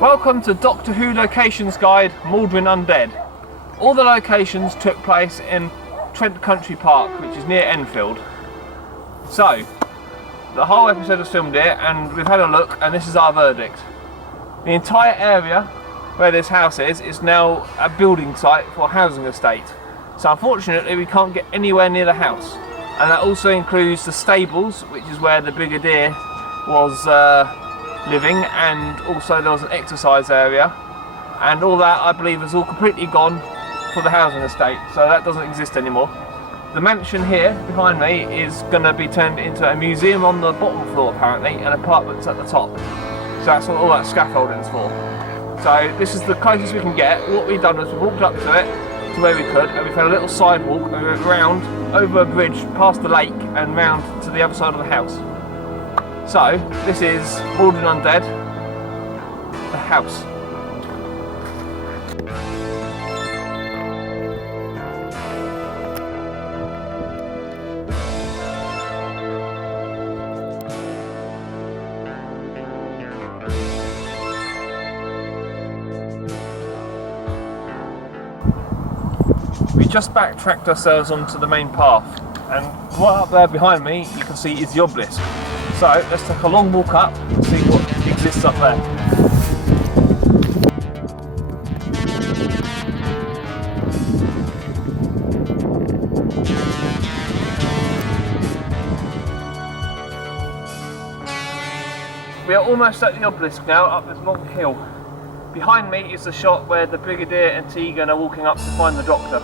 Welcome to Doctor Who Locations Guide, Mawdryn Undead. All the locations took place in Trent Country Park, which is near Enfield. So, the whole episode was filmed here and we've had a look and this is our verdict. The entire area where this house is now a building site for a housing estate. So unfortunately we can't get anywhere near the house. And that also includes the stables, which is where the Brigadier was living, and also there was an exercise area, and all that I believe is all completely gone for the housing estate, so that doesn't exist anymore. The mansion here behind me is going to be turned into a museum on the bottom floor apparently, and apartments at the top. So that's what all that scaffolding's for. So this is the closest we can get. What we've done is we walked up to it, to where we could, and we've had a little sidewalk and we went round over a bridge past the lake and round to the other side of the house. So, this is Mawdryn Undead, the house. We just backtracked ourselves onto the main path, and right up there behind me you can see is the obelisk. So let's take a long walk up and see what exists up there. We are almost at the obelisk now, up this long hill. Behind me is the shot where the Brigadier and Tegan are walking up to find the Doctor.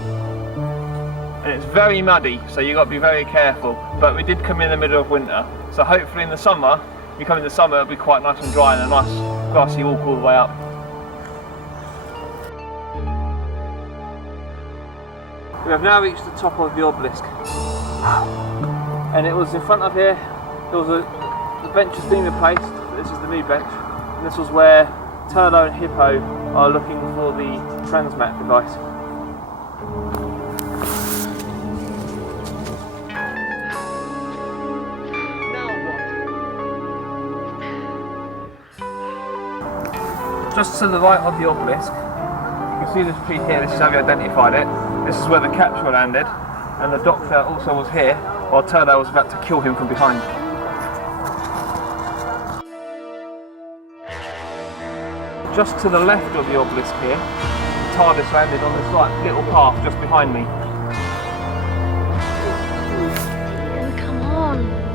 And it's very muddy, so you've got to be very careful. But we did come in the middle of winter, so hopefully in the summer, we come in the summer, it'll be quite nice and dry and a nice grassy walk all the way up. We have now reached the top of the obelisk. And it was in front of here, there was the bench has been replaced, this is the new bench. And this was where Turlo and Hippo are looking for the transmat device. Just to the right of the obelisk, you can see this tree here, this is how we identified it. This is where the capsule landed, and the Doctor also was here, while Turlo was about to kill him from behind. Just to the left of the obelisk here, the TARDIS landed on this like little path just behind me. Come on.